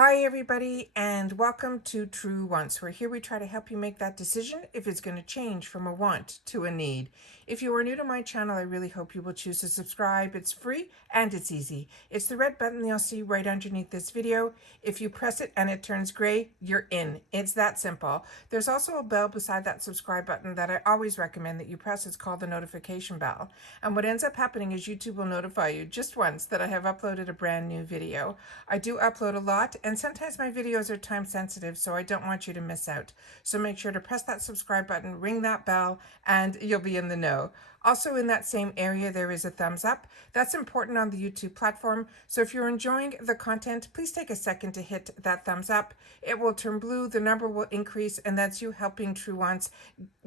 Hi everybody, and welcome to True Wants, where here we try to help you make that decision if it's going to change from a want to a need. If you are new to my channel, I really hope you will choose to subscribe. It's free and it's easy. It's the red button you'll see right underneath this video. If you press it and it turns gray, you're in. It's that simple. There's also a bell beside that subscribe button that I always recommend that you press. It's called the notification bell. And what ends up happening is YouTube will notify you just once that I have uploaded a brand new video. I do upload a lot, and sometimes my videos are time sensitive, so I don't want you to miss out. So make sure to press that subscribe button, ring that bell, and you'll be in the know. Also in that same area, there is a thumbs up. That's important on the YouTube platform. So if you're enjoying the content, please take a second to hit that thumbs up. It will turn blue, the number will increase, and that's you helping True Wants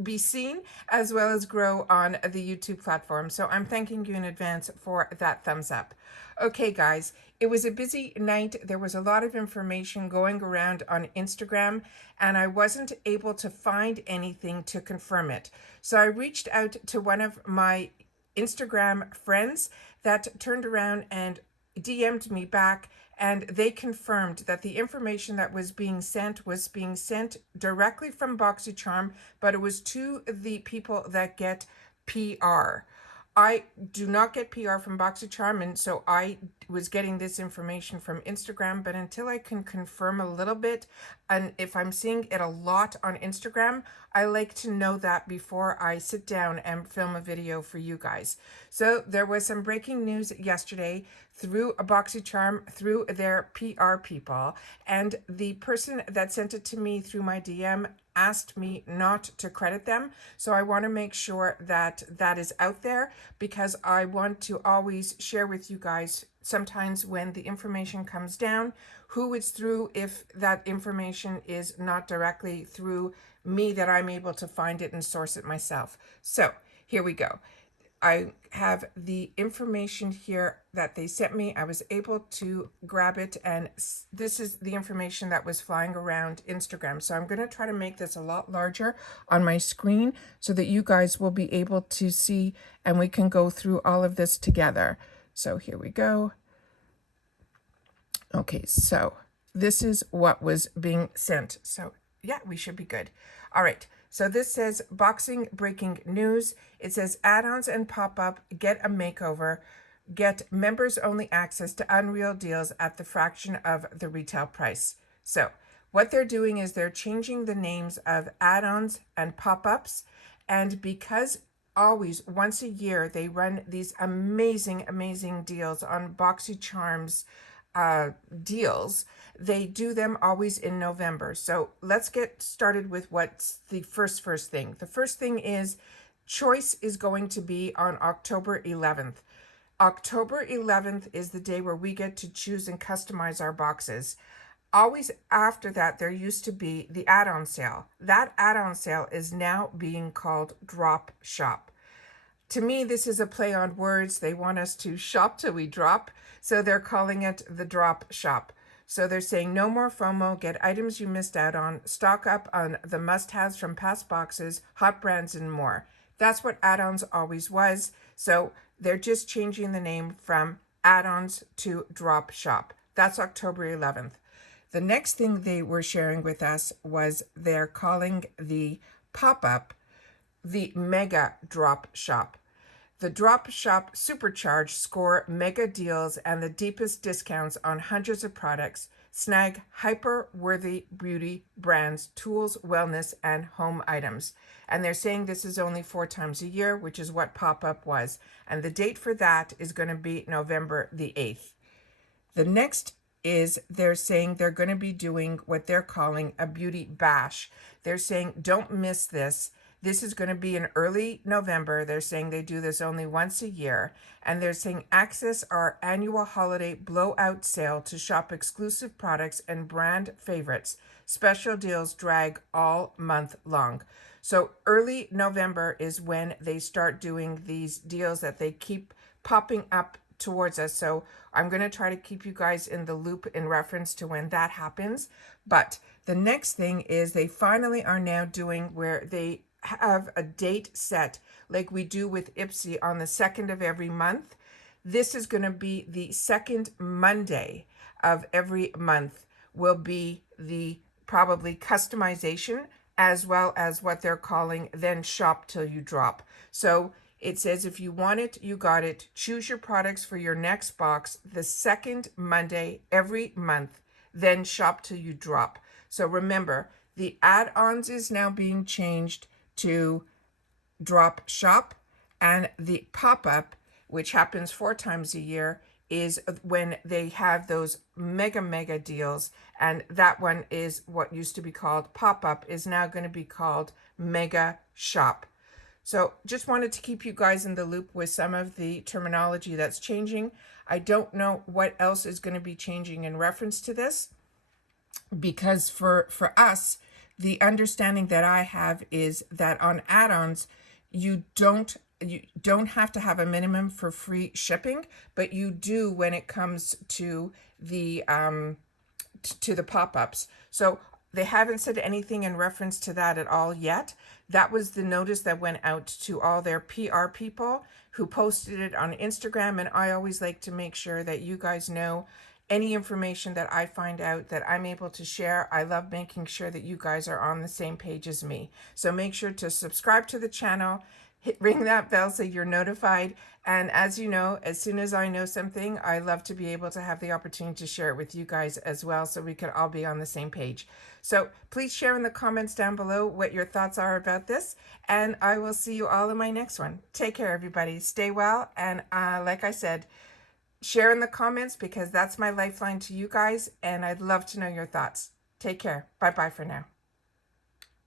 be seen as well as grow on the YouTube platform. So I'm thanking you in advance for that thumbs up. Okay, guys, it was a busy night. There was a lot of information going around on Instagram, and I wasn't able to find anything to confirm it. So I reached out to one of my Instagram friends that turned around and DM'd me back, and they confirmed that the information that was being sent directly from Boxycharm, but it was to the people that get PR. I do not get PR from Boxycharm, and so I was getting this information from Instagram, but until I can confirm a little bit, and if I'm seeing it a lot on Instagram, I like to know that before I sit down and film a video for you guys. So there was some breaking news yesterday through a Boxycharm, through their PR people, and the person that sent it to me through my DM asked me not to credit them. So I want to make sure that that is out there, because I want to always share with you guys sometimes when the information comes down, who it's through, if that information is not directly through me, that I'm able to find it and source it myself. So here we go. I have the information here that they sent me. I was able to grab it, and this is the information that was flying around Instagram. So I'm going to try to make this a lot larger on my screen so that you guys will be able to see, and we can go through all of this together. So here we go. Okay, so this is what was being sent. So yeah, we should be good. All right. So this says boxing breaking news. It says add-ons and pop-up, get a makeover, get members only access to unreal deals at the fraction of the retail price. So what they're doing is they're changing the names of add-ons and pop-ups. And because always once a year, they run these amazing deals on Boxycharm's deals. They do them always in November. So let's get started with what's the first thing. The first thing is choice is going to be on October 11th. October 11th is the day where we get to choose and customize our boxes. Always after that, there used to be the add-on sale. That add-on sale is now being called Drop Shop. To me, this is a play on words. They want us to shop till we drop. So they're calling it the Drop Shop. So they're saying no more FOMO, get items you missed out on, stock up on the must-haves from past boxes, hot brands, and more. That's what add-ons always was. So they're just changing the name from add-ons to Drop Shop. That's October 11th. The next thing they were sharing with us was they're calling the pop-up the Mega Drop Shop. The Drop Shop supercharged score mega deals and the deepest discounts on hundreds of products. Snag hyper-worthy beauty brands, tools, wellness, and home items. And they're saying this is only 4 times a year, which is what pop-up was. And the date for that is going to be November the 8th. The next is they're saying they're going to be doing what they're calling a beauty bash. They're saying don't miss this. This is going to be in early November. They're saying they do this only once a year. And they're saying access our annual holiday blowout sale to shop exclusive products and brand favorites. Special deals drag all month long. So early November is when they start doing these deals that they keep popping up towards us. So I'm going to try to keep you guys in the loop in reference to when that happens. But the next thing is they finally are now doing where they have a date set like we do with Ipsy on the 2nd of every month. This is going to be the second Monday of every month will be the probably customization, as well as what they're calling then shop till you drop. So it says if you want it, you got it. Choose your products for your next box the second Monday every month, then shop till you drop. So remember, the add-ons is now being changed to drop shop, and the pop-up, which happens 4 times a year, is when they have those mega deals, and that one is what used to be called pop-up is now going to be called mega shop. So just wanted to keep you guys in the loop with some of the terminology that's changing. I don't know what else is going to be changing in reference to this, because for us, the understanding that I have is that on add-ons, you don't have to have a minimum for free shipping, but you do when it comes to the pop-ups. So they haven't said anything in reference to that at all yet. That was the notice that went out to all their PR people who posted it on Instagram, and I always like to make sure that you guys know any information that I find out that I'm able to share. I love making sure that you guys are on the same page as me. So make sure to subscribe to the channel, ring that bell so you're notified. And as you know, as soon as I know something, I love to be able to have the opportunity to share it with you guys as well, so we could all be on the same page. So please share in the comments down below what your thoughts are about this, and I will see you all in my next one. Take care, everybody. Stay well, and like I said, share in the comments, because that's my lifeline to you guys, and I'd love to know your thoughts. Take care. Bye-bye for now.